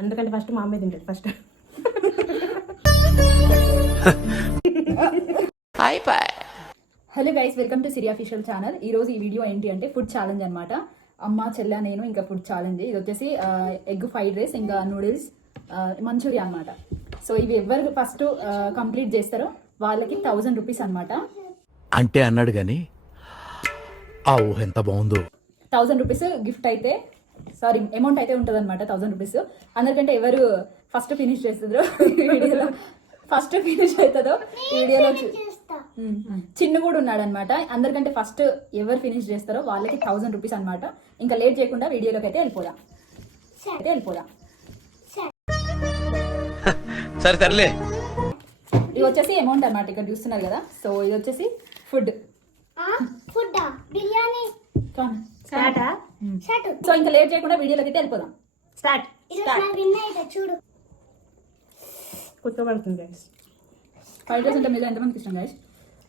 అందుకంటే ఫస్ట్ మా అమ్మాయి తింటుంది first. Hello guys welcome to Siri official channel. ఈ రోజు ఈ వీడియో ఏంటి అంటే ఫుడ్ ఛాలెంజ్ అన్నమాట. అమ్మ చెల్ల నేను ఇంకా ఫుడ్ ఛాలెంజ్. ఇది వచ్చేసి ఎగ్ ఫ్రైడ్ రైస్ ఇంకా నూడిల్స్ మంచూరియా అన్నమాట. సో ఇవి ఎవరు ఫస్ట్ కంప్లీట్ చేస్తారో వాళ్ళకి థౌజండ్ రూపీస్ అన్నమాట. అంటే అన్నాడు ఆ ఊహ ఎంత బాగుందో. థౌజండ్ రూపీస్ గిఫ్ట్ అయితే సారీ అమౌంట్ అయితే ఉంటుంది అనమాట థౌజండ్ రూపీస్ అందరికంటే ఎవరు ఫస్ట్ ఫినిష్ చేస్తుందో ఈ వీడియోలో? ఫస్ట్ ఫినిష్ అవుతుందో వీడియోలో. చిన్న కూడా ఉన్నాడు అనమాట అందరికంటే ఫస్ట్ ఎవరు ఫినిష్ చేస్తారో వాళ్ళకి థౌజండ్ రూపీస్ అనమాట ఇంకా లేట్ చేయకుండా వీడియోలోకి అయితే వెళ్ళిపోదాం. అయితే వెళ్ళిపోదాం. సరే. తరలే ఇది వచ్చేసి అమౌంట్ అనమాట ఇక్కడ చూస్తున్నారు కదా. సో ఇది వచ్చేసి ఫుడ్ ఫుడ్ బిర్యానీ? సో ఇంకా లేట్ చేయకుండా వీడియోలోకి అయితే వెళ్ళిపోదాం. స్టార్ట్. చూడు. కూర్చోబడుతుంది గైస్ ఫ్రైడ్ రైస్ అంటే మీరు ఎంతమందికి ఇష్టం గైస్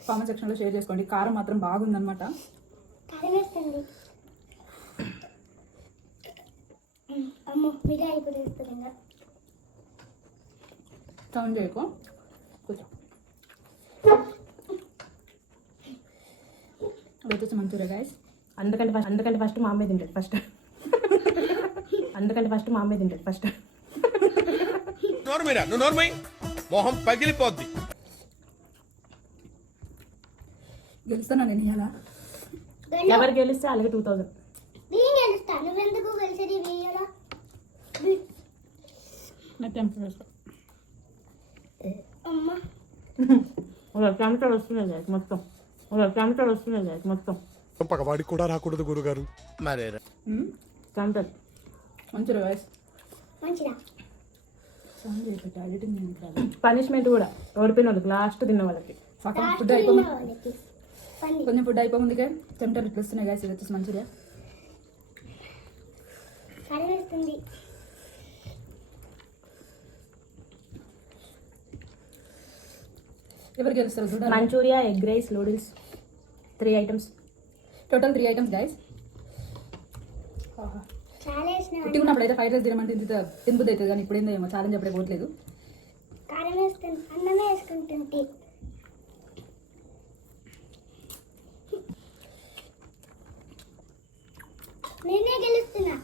కామెంట్ సెక్షన్లో షేర్ చేసుకోండి. కారం మాత్రం బాగుందన్నమాట. కరిమేస్తుంది అమ్మో మీరే అయిపోతుంది ఇంకా. సౌండ్ చేయకు. కూర్చో. వచ్చేసి మంచూరియా గైస్ అందుకంటే ఫస్ట్ అందుకంటే ఫస్ట్ మా అమ్మాయి తింటుంది ఫస్ట్. అందుకంటే ఫస్ట్ మా అమ్మాయి తింటుంది ఫస్ట్. నోర్మైరా నువ్వు నోర్మై. మొహం పగిలిపోద్ది. గెలుస్తున్నా నేను ఇలా ఎవరు గెలిస్తే అలాగే టూ థౌజండ్ నేను గెలుస్తా. నువ్వెందుకు గెలిచేది వీడియోలో? అమ్మ. చెమటలు వస్తున్నాయి guys మొత్తం. చెమటలు వస్తున్నాయి guys మొత్తం. పగవాడికి కూడా రాకూడదు గురుగారు. మరే చెమటలు మంచూరియా గైస్ మంచిదా సౌండ్ చేయకు ఎడిటింగ్ పనిష్మెంట్ కూడా. ఓడిపోయిన వాళ్ళకి లాస్ట్ తిన్న వాళ్ళకి. సగం ఫుడ్ అయిపోయింది కొంచెం ఫుడ్ అయిపోయిందికే చెమటలు ఇట్లా వస్తున్నాయి గైస్ ఇది వచ్చేసి మంచూరియా కరిమేస్తుంది ఎవరు గెలుస్తారు manchuria egg rice noodles three items total three items guys పుట్టి ఉన్నప్పుడు అయితే ఫ్రైడ్ రైస్ తినమంటే ఇంత తినబుద్ది అవుతుంది కానీ ఇప్పుడు ఏందో ఏమో ఛాలెంజ్ అప్పుడే పోవట్లేదు. కారం వేస్తుంది అన్నమే వేసుకుంటుంది నేనే గెలుస్తున్నా.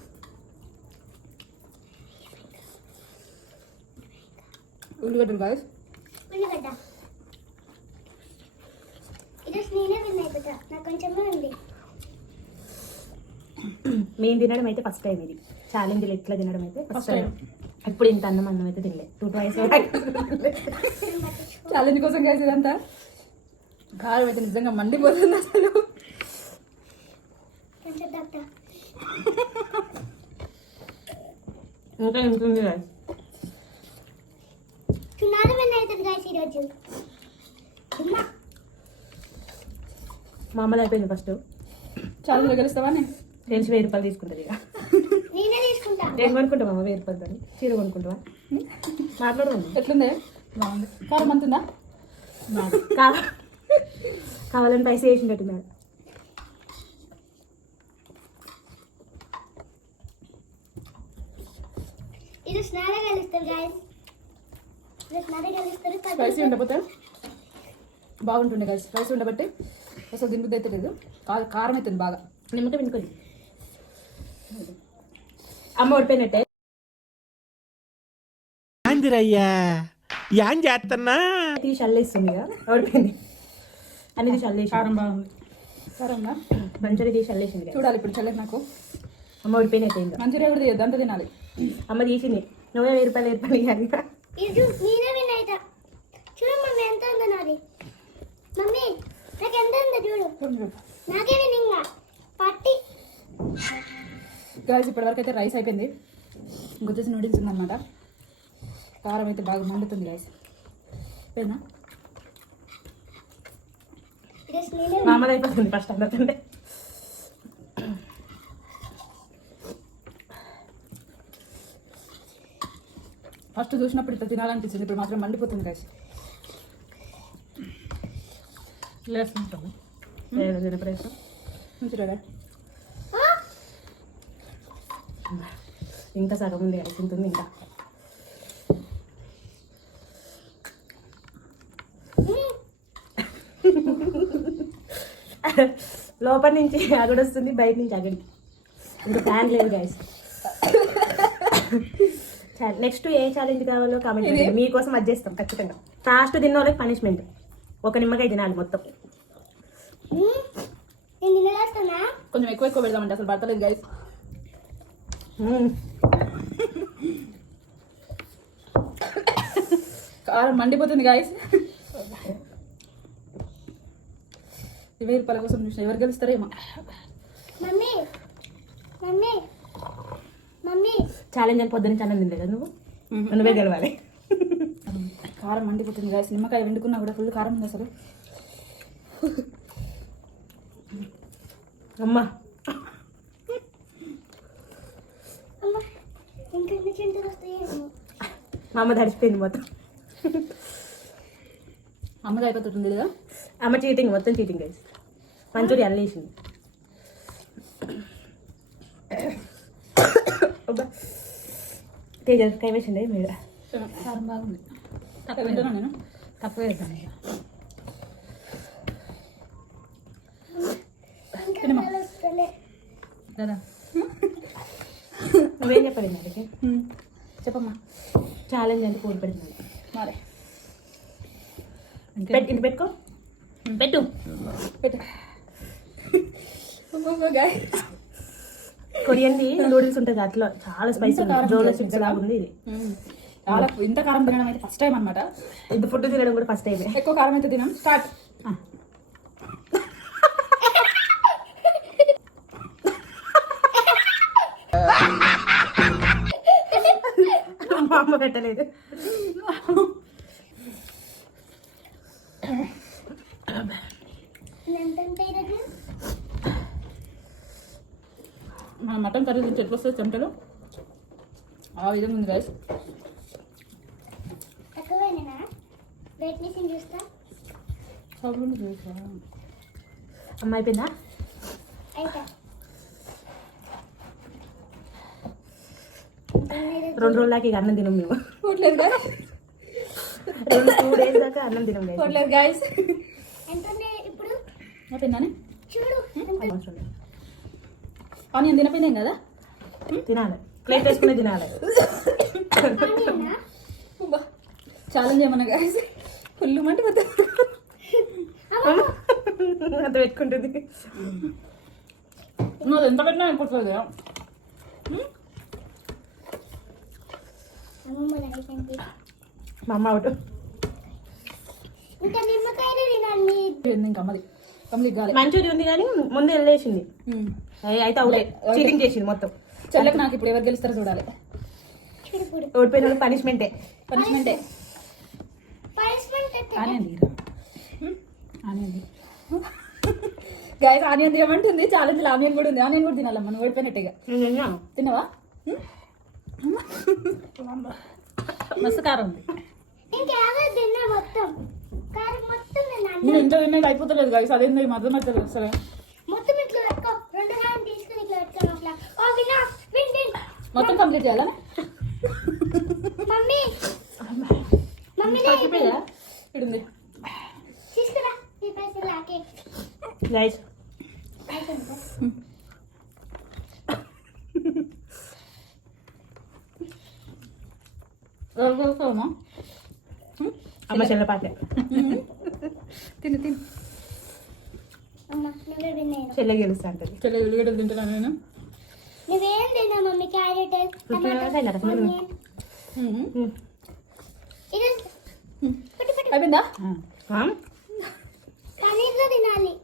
ఉల్లిగడ్డలు గైస్ ఉల్లిగడ్డ. ఈరోజు నేనే విన్ అయిపోతా. నాకు కొంచెమే ఉంది. మేము తినడం అయితే ఫస్ట్ టైం ఇది. ఛాలెంజ్లు ఎట్లా తినడం అయితే ఫస్ట్ టైం. ఇప్పుడు ఇంత అన్నం అన్నం అయితే తినలే. టూ ట్వైస్ ఛాలెంజ్ కోసం గైస్ ఇదంతా. కారం అయితే నిజంగా మండిపోతుంది అసలు. ఇంకా ఉంటుంది guys. నాన్న విన్ అవుతుంది గాయస్ ఈరోజు? అమ్మా మా అమ్మది అయిపోయింది ఫస్ట్ ఛాలెంజ్ గెలుస్తావా నే? తెలిసి వెయ్యి రూపాయలు తీసుకుంటుంది ఇక. నేనే తీసుకుంటా. ఏం కొనుక్కుంటావా అమ్మ వెయ్యి రూపాయలు కానీ చీర కొనుక్కుంటావా? మాట్లాడమండి ఎట్లుంది? బాగుంది. కారం అంతుందా? కావా కావాలని పైసా వేసినట్టు మేడం. గాయస్ ఈరోజు నాన్న గెలుస్తారు స్పైసీ ఉండకపోతే? బాగుంటుండే గైస్ స్పైసీ ఉండబట్టి అసలు దింపుద్ది అయితే లేదు. కారం అవుతుంది బాగా. నిమ్మకాయ వినుకొని అమ్మ ఓడిపోయినట్టే యాందిరయ్యా యాన్ చేస్తున్నా తీసి అల్లేస్తుంది ఇక ఓడిపోయింది అన్ని తీసి అల్లేసి కారం బాగుంది. కారంగా మంచిగా తీసి అల్లేసింది. చూడాలి ఇప్పుడు చెల్లెకి నాకు. అమ్మ ఓడిపోయినట్టే ఇంకా? మంచూరియా కూడా తీయద్దు అంత తినాలి. అమ్మ తీసింది. నువ్వే వెయ్యి రూపాయలు వెయ్యి రూపాయలు ఇవ్వాలి ఇక. ఇది నేనే విన్ అవుతా చూడు మమ్మీ ఎంత ఉందో నాది మమ్మీ నాకు ఎంత ఉందో చూడు. నాకే విన్ ఇంకా. పట్టి. గాయస్ ఇప్పటివరకు అయితే రైస్ అయిపోయింది. ఇంకొచ్చేసి నూడిల్స్ ఉందన్నమాట. కారం అయితే బాగా మండుతుంది గాయస్. అయిపోయిందా ఈరోజు నేనే మా అమ్మది అయిపోతుంది ఫస్ట్ అందరికంటే ఫస్ట్ చూసినప్పుడు ఇట్లా తినాలనిపించింది ఇప్పుడు మాత్రం మండిపోతుంది గాయస్. లేస్తుంటాము లేదు తినప్రేసం మంచిగా! ఇంకా సగం ఉంది కలిసి ఉంటుంది ఇంకా. లోపల నుంచి అక్కడ వస్తుంది బయట నుంచి అక్కడికి ఇంకా ప్లాన్ లేదు గైస్ నెక్స్ట్ ఏ ఛాలెంజ్ కావాలో కామెంట్ మీకోసం అది చేస్తాం ఖచ్చితంగా. ఫాస్ట్ తిన్న వాళ్ళకి పనిష్మెంట్ ఒక నిమ్మకాయ తినాలి మొత్తం. కొంచెం ఎక్కువ ఎక్కువ పెడదామంటే అసలు పడతలేదు గైస్ కారం మండిపోతుంది గాయస్ ఇరవై రూపాయల కోసం చూసిన ఎవరు గెలుస్తారేమో. Mummy mummy mummy. ఛాలెంజ్ అని పొద్దున్న ఛాలెంజ్ తింటే కదా నువ్వు? నువ్వే గెలవాలి. కారం మండిపోతుంది గాయస్ నిమ్మకాయ వండుకున్నా కూడా ఫుల్ కారం ఉంది అసలు. అమ్మ మా అమ్మ తడిచిపోయింది మొత్తం. అమ్మది అయిపోతుంది కదా? అమ్మ చీటింగ్ మొత్తం చీటింగ్ గైస్ మంచూరి అల్లేసింది. తేజ కై వేసిండే మీరు కారం బాగుంది. తక్కువ తింటున్నా నేను? తక్కువ వేస్తాను ఇంకా. కదా నువ్వేం చెప్పాలి నాకి చెప్పమ్మా. ఛాలెంజ్ అంటే కూడి పెడుతున్నాను. మారే. పెట్టి పెట్టుకో. పెట్టు. పెట్టు. కొరియన్ది నూడిల్స్ ఉంటుంది అట్లా చాలా స్పైసీ జోలో చిప్స్? లాగా ఉంది ఇది. చాలా ఇంత కారం తినడం అయితే ఫస్ట్ టైం అనమాట ఇంత ఫుడ్ తినడం కూడా ఫస్ట్ టైమే ఎక్కువ కారం అయితే తినాం. స్టార్ట్ మా అమ్మ పెట్టలేదు. మన మటన్ కర్రీ తింటే ఎట్లా వస్తుంది చెమటలు? ఆ విధంగా ఉంది మిషన్ చూస్తా? అమ్మ అయిపోయిందా అయితే రెండు రోజుల దాకా ఇక అన్నం తినం మేము. రెండు టూ డేస్ దాకా అన్నం తినం ఇప్పుడు? లేదు. ఆనియన్ తినపోయిందేం కదా? తినాలి. ప్లేట్ వేసుకునే తినాలి? ఛాలెంజ్ ఏమన్నా గాయస్ ఫుల్ మంట అంత పెట్టుకుంటుంది. ఎంత పెట్టినా అయిపోతుంది అమ్మమ్మ అయిపోయింది మా అమ్మ అవుట్. ఇంకా నిమ్మకాయలు తినాలి. ఇంకా అమ్మది? కమ్మది గాలి. మంచూరి ఉంది కానీ ముందు వెళ్ళేసింది. అయ్ అయితే అవులే చీటింగ్ చేసింది మొత్తం. చెల్లెకి నాకు ఇప్పుడు ఎవరు గెలుస్తారో చూడాలి. ఓడిపోయిన పనిష్మెంటే పనిష్మెంటే పనిష్మెంట్ ఆనియన్ గాయస్ ఆనియన్ తీయమంటుంది. ఛాలెంజ్ ఆనియన్ కూడా ఉంది. ఆనియన్ కూడా తినాలమ్మా. నువ్వు ఓడిపోయినట్టుగా. తిన్నావా? మస్తు కారం ఉంది. నేను ఇంట్లో తిన్నాక అయిపోతలేదు గాయస్ అదేందో ఈ మధ్య మధ్యలో సరే. మొత్తం కంప్లీట్ చేయాలా? మమ్మీ. మమ్మీ అయిపోయిందా ఇడుంది. తీసుకురా. ఈ పైసలు ఆకే గైస్ అమ్మా అమ్మ చెల్లపాటే తిని తిని. చెల్లె గెలుస్తా అంటది చెల్లె ఉల్లిగడ్డలు తింటున్నాను నేను? నువ్వేం తిన్నా మమ్మీ క్యారెట్ అయిపోయిందా?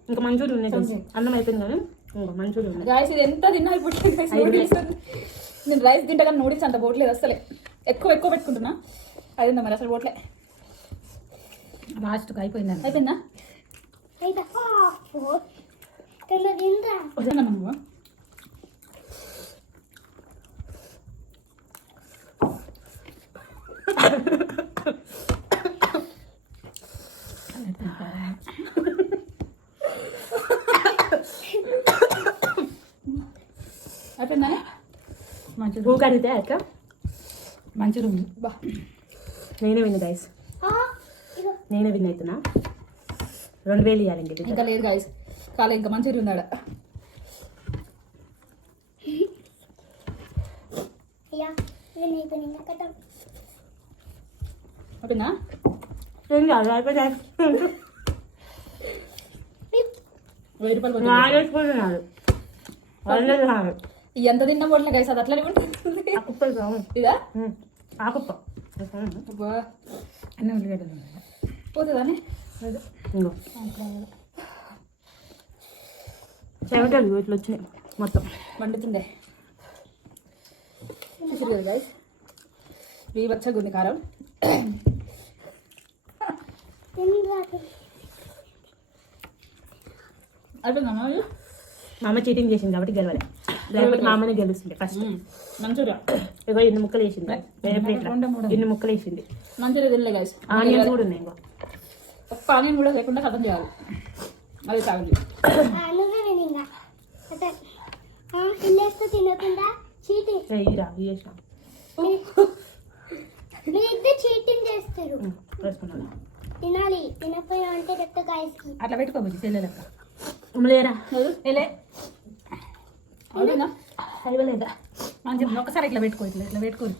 ఇంకా మంచూరి ఉన్నాయి అన్నం అయిపోయింది కానీ ఇంకా మంచూరి ఉన్నాయి. గాయస్ ఇది ఎంత తిన్నా నూడిల్స్. నేను రైస్ తింటా కానీ నూడిల్స్ అంత పోట్లేదు అసలే ఎక్కువ ఎక్కువ పెట్టుకుంటున్నా. అదేందా మరి అసలు పోట్లే? లాస్ట్కి అయిపోయింది అయిపోయిందా? అయితే తొందర తినరా వద్దమ్మా నువ్వు? అయిపోయిందా? మంచూరి ఊ కడిగితే అక్క మంచూరి ఉంది బా నేనే విన్ గైస్ ఆ, ఇగో నేనే విన్ అవుతున్నా రెండు వేలు ఇవ్వాలి ఇంక ఇంకా లేదు గాయస్ కాలే ఇంకా మంచిగా ఉన్నాడు అయ్యా నేను అయిపోయింది కదా ఓకేనా ఏం కాదు అయిపోయింది వెయ్యి రూపాయలు ఎంత తిన్న పోట్లే గైస్ అది అట్లనే ఉంటుంది. ఇదా? ఉమ్. ఆ కుప్ప. అబ్బా. అన్ని ఉల్లిగడ్డలు పోతుందని? ఇంకో చెవిటలు ఇట్లా వచ్చినాయి మొత్తం. వండుతుండే చూసారు కదా గైస్ బీభత్సగా ఉంది కారం. తిని రాదు అయిపోయిందమ్మా ఇది? మా అమ్మ చీటింగ్ చేసింది కాబట్టి గెలవాలి. లేకపోతే మా అమ్మనే గెలుస్తుంది ఫస్ట్ మ్మ్. మంచూరియా ఇగో ఇన్ని ముక్కలు వేసింది వేరే ప్లేట్లో ఇన్ని ముక్కలు వేసింది మంచూరియా తినలే గైస్ ఆనియన్స్ కూడా ఉన్నాయి ఇంకో ఒక్క ఆనియన్ కూడా లేకుండా కథం చేయాలి అది తాగలి ఆ, నువ్వే విని ఇంకా అదే ఇల్లేస్తూ తినకుండా చీటింగ్ చెయ్యిరా వేసిన మీరిద్దరు చీటింగ్ చేస్తారు వేసుకున్నాను తినాలి తినకపోయినా అంటే చెప్తా గాయస్కి అట్లా పెట్టుకోబోద్ది చెల్లెలక్క లేరా ఏలే అవునా అయిపోలేదా? మంచి ఒకసారి ఇట్లా పెట్టుకో ఇట్లా ఇట్లా పెట్టుకోరు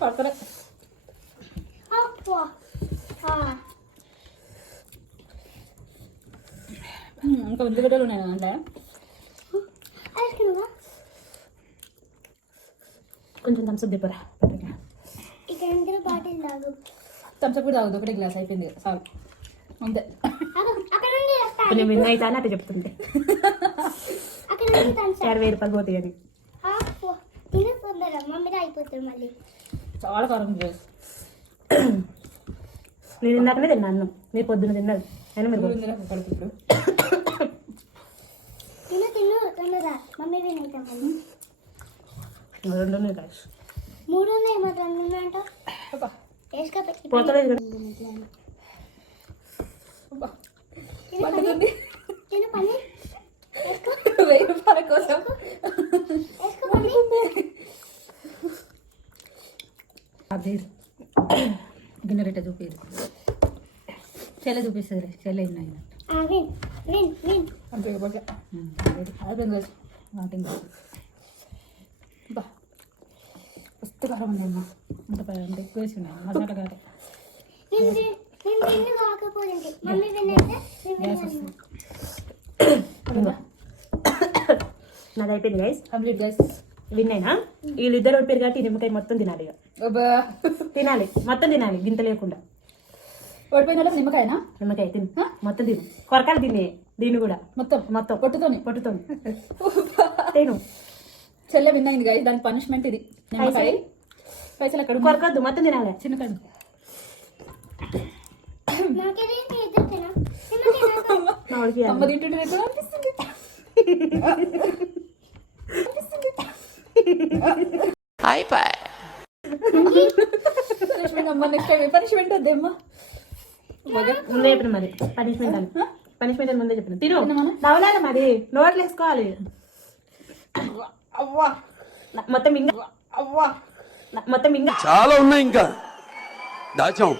పడతారా ఇంకా ఉల్లిగడ్డలు ఉన్నాయి క్రీమ్ కొంచెం థమ్స్అప్ దిప్పరా థమ్స్అప్ కూడా తాగుదు ఒకటే గ్లాస్ అయిపోయింది చాలు. అంతే. కొంచెం విన్ అయితే అని అట్లా చెప్తుంది. ఇరవై రూపాయలు పోతాయి మళ్ళీ. చాలా కారం guys. నేను ఇందాకనే తిన్నా అన్నం. మీరు పొద్దున్న తిన్నారు అయినా మీరు ఇప్పుడు. తిను తిను తొందర మమ్మీ వినైతే మళ్ళీ. రెండు ఉన్నాయి guys. మూడు ఉన్నాయి మరి రెండు ఉన్నాయంట పోతలేదు. తిను. పని. కోసం వేసుకో పని గిన్నె రెట్ట చూపిరు చెల్లె చూపిస్తుంది చెల్లె ఉన్నాయి ఆ, విన్ విన్ విన్ అంతే ఓకే అయిపోయింది guys. వాటింగ్ అబ్బా. మస్తు కారం ఉంది అమ్మ అంత ప- అంత ఎక్కువ వేసి ఉన్నాయి మసాలా కాదు నేను తి- నేను తిన్ను కాకపోయింది మమ్మీ వినైతే నేను విన్నాను. నాది అయిపోయింది గైస్ కంప్లీట్ గైస్ విన్ అయినా వీళ్ళిద్దరు ఓడిపోయారు కాబట్టి ఈ నిమ్మకాయ మొత్తం తినాలి తినాలి. మొత్తం తినాలి. గింత లేకుండా. ఓడిపోయిన నిమ్మకాయనా? నిమ్మకాయ తిను. మొత్తం తిను. కొరకాలు తినే దీన్ని కూడా. మొత్తం? మొత్తం. పొట్టుతోని? పొట్టుతో తిను. చెల్లె విన్ అయింది గైస్ దాని పనిష్మెంట్ ఇది. నిమ్మకాయ. పైసలు? ఉన్నాయి? కొరకద్దు. మొత్తం తినాలి. చిన్న కడు. అమ్మ తింటుంటే అనిపిస్తుంది పనిష్మెంట్ అమ్మ నెక్స్ట్ టైం పనిష్మెంట్ వద్దమ్మా ముందే చెప్పిన మరి. పనిష్మెంట్ అని. పనిష్మెంట్ అని ముందే చెప్పిన. తిను. మరి. నోట్లు వేసుకోవాలి. అవ్వా. మొత్తం అవ్వా. న- మొత్తం మింగ చాలా ఉన్నాయి ఇంకా. దాచాం.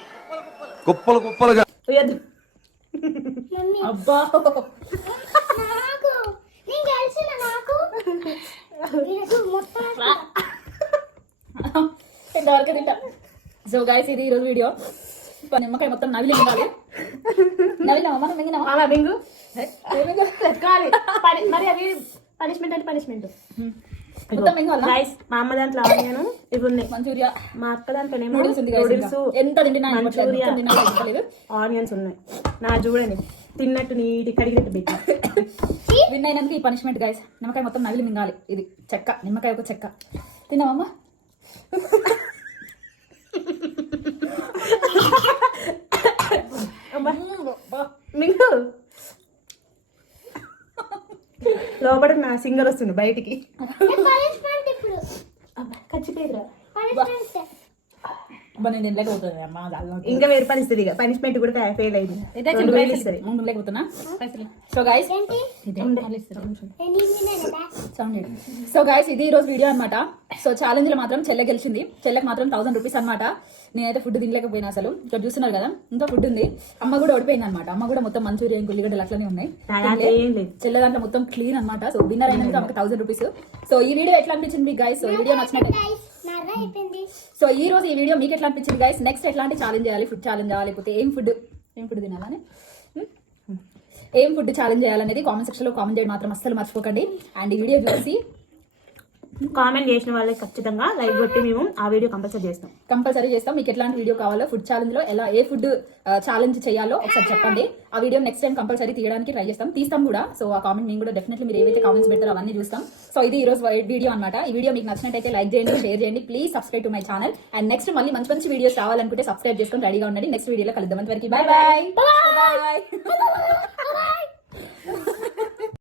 కుప్పలు కుప్పలుగా ఉయ్యద్దు. మమ్మీ అబ్బా నాకు నేను గెలిచిన నాకు వీళ్ళకు మొత్తం ఇంతవరకు తింటా. సో గాయస్ ఇది ఈరోజు వీడియో నిమ్మకాయ మొత్తం నవిలి మింగాలి నవిలినావా? మనం మింగినావా? అలా మింగు. మరి అది పనిష్మెంట్ అంటే పనిష్మెంట్ మా అమ్మ దాంట్లో ఆనియన్ ఇవి ఉన్నాయి మంచూరియా? మా అక్క దాంట్లో నూడిల్స్. ఎంత తింటున్నా. మంచూరియా తినాలి. ఆనియన్స్ ఉన్నాయి. నా చూడండి తిన్నట్టు నీటి కడిగినట్టు పెట్టి. విన్ అయినందుకు ఈ పనిష్మెంట్ గైస్ నిమ్మకాయ మొత్తం నవిలి మింగాలి. ఇది చెక్క నిమ్మకాయ ఒక చెక్క. తిన్నావమ్మా మింగు. లోపల నా సింగర్ వస్తుంది బయటికి. ఖచ్చితంగా అమ్మా దానిలో. ఇంకా వేరు పరిస్థితి ఇక. పనిష్మెంట్ కూడా ఫెయిల్ అయింది. ఇదే రెండు చెప్పు, వేలు పైసలు. ఇస్తుంది ముందు లేకపోతున్నా సో గైస్ సో గైస్ ఇది ఈ రోజు వీడియో అనమాట సో ఛాలెంజ్లో మాత్రం చెల్లె గెలిచింది. చెల్లెకి మాత్రం థౌసండ్ రూపీస్ అనమాట నేనైతే ఫుడ్ తినలేకపోయినా అసలు. ఇక్కడ చూస్తున్నారు కదా ఇంకా ఫుడ్ ఉంది. అమ్మ కూడా ఓడిపోయింది అనమాట అమ్మ కూడా మొత్తం మంచూరియన్ గుల్లిగడ్డలు అట్లనే ఉన్నాయి. దాంట్లో ఏం లేదు. చెల్లె దాంట్లో మొత్తం క్లీన్ అనమాట సో విన్నర్ అయినందుకు ఆమెకు థౌసండ్ రూపీస్ సో ఈ వీడియో ఎట్లా అనిపించింది మీకు గైస్ సో వీడియో నచ్చినట్టు సో ఈ రోజు ఈ వీడియో మీకు ఎట్లా అనిపించింది గైస్ నెక్స్ట్ ఎట్లాంటి ఛాలెంజ్ చేయాలి? ఫుడ్ ఛాలెంజ్ చేయాలి? లేకపోతే ఏం ఫుడ్ ఏం ఫుడ్ తినాలని? ఏం ఫుడ్ ఛాలెంజ్ చేయాలనేది కామెంట్ సెక్షన్లో కామెంట్ చేయడం మాత్రం అస్సలు మర్చిపోకండి. అండ్ ఈ వీడియో చూసి కామెంట్ చేసిన వాళ్ళకి ఖచ్చితంగా లైక్ కొట్టి మేము ఆ వీడియో కంపల్సరీ చేస్తాం. కంపల్సరీ చేస్తాం. మీకు ఎట్లాంటి వీడియో కావాలో ఫుడ్ ఛాలెంజ్లో ఎలా ఏ ఫుడ్ ఛాలెంజ్ చేయాలో ఒకసారి చెప్పండి. ఆ వీడియో నెక్స్ట్ టైం కంపల్సరీ తీయడానికి ట్రై చేస్తాం. తీస్తాం కూడా. సో ఆ కామెంట్ మేము కూడా డెఫినెట్లీ మీరు ఏవైతే కామెంట్స్ పెడతారో అవన్నీ చూస్తాం. సో ఇది ఈ రోజు వీడియో అనమాట ఈ వీడియో మీకు నచ్చినట్టయితే లైక్ చేయండి షేర్ చేయండి. Please subscribe to my channel and next మళ్ళీ మంచి మంచి వీడియోస్ రావాలనుకుంటే సబ్స్క్రైబ్ చేసుకొని రెడీగా ఉండండి. నెక్స్ట్ వీడియోలో కలుద్దాం అంతవరకు. Bye bye bye